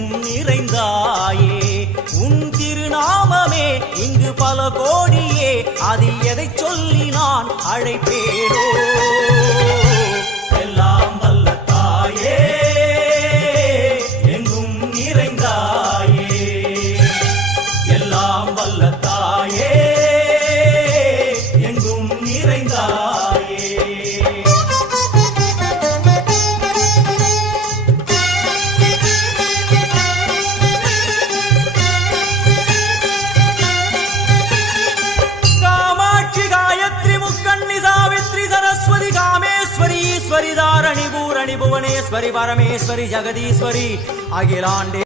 எங்கும் நிறைந்தாயே உன் திருநாமமே இங்கு பல கோடியே அதில் எதை சொல்லி நான் அழைப்பேனோ எல்லாம் வல்ல தாயே எங்கும் நிறைந்தாயே எல்லாம் வல்ல தாயே எங்கும் நிறைந்தாயே ईश्वरी धारणी भूरणी भुवनेश्वरी परमेश्वरी जगदीश्वरी अखिलांडे